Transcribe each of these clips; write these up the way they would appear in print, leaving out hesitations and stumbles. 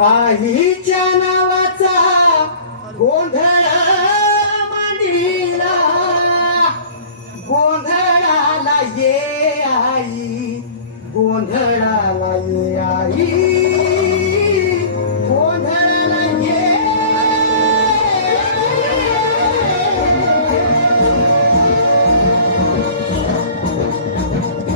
आईच्या नावाचा गोंधळ मांडीला, गोंधळाला ये आई, गोंधळाला ये आई, गोंधळाला ये.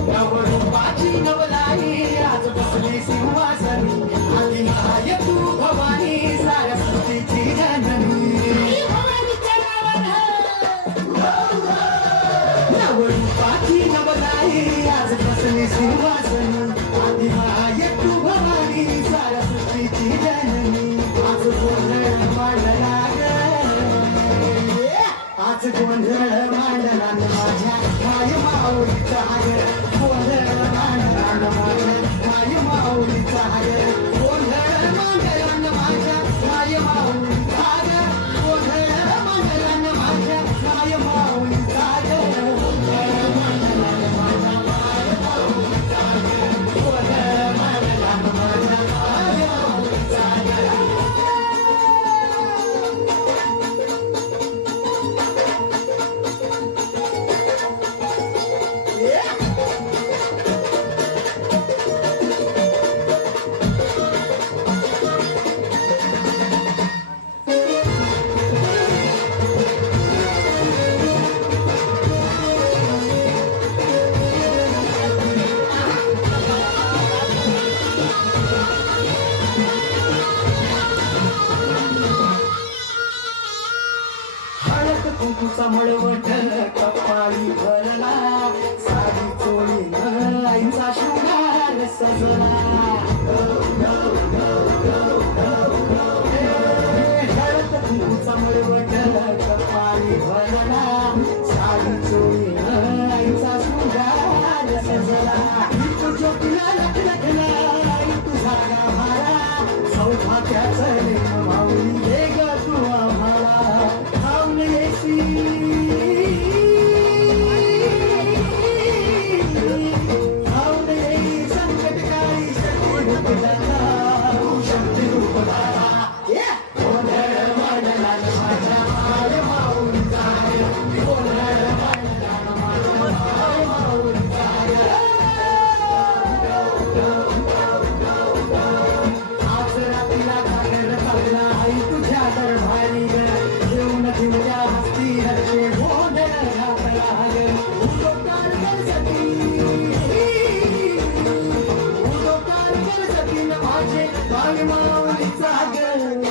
नवरूपाची नवलाई आज बसली सिंहासनी, आली माय तू भवानी साऱ्या सृष्टीची जननी. नवरूपाची नवलाई आज बसली सिंहासनी, आली माय तू भवानी साऱ्या सृष्टीची जननी. आज गोंधळ मांडला ग, आज गोंधळ मांडला माझ्या माय माऊलीचा ग, गोंधळ मांडला माझ्या माय माऊलीचा ग, गोंधळ मांडला माझ्या माय माऊलीचा ग, गोंधळ मांडला माझ्या माय माऊलीचा ग, गोंधळ मांडला माझ्या माय माऊलीचा ग, गोंधळ मांडला माझ्या माय माऊलीचा ग. हळद कुंकूचा मळवट कपाळी भरला, साडी चोळीनं आईचा शृंगार सजला. हळद कुंकूचा मळवट कपाळी भरला, साडी चोळीनं आईचा शृंगार सजला. तू ज्योतीला लखलखला, तुझा गाभारा सौभाग्याचं लेक माऊली दे ग तू आम्हाला. संकटकाळी शक्ती रूप दाता, शक्ती रूप दाता. गोंधळ मांडला माझ्या माय माऊलीचा ग, गोंधळ मांडला माझ्या माय माऊलीचा ग. आज रात्रीला घागर चालला आई तुझ्या दरबारी ग, घेऊन ठेवल्या हस्ती हर्षे गोंधळ घातला ग. उदोकार कर सती, उदोकार कर सती न माझे माय माऊलीचा ग.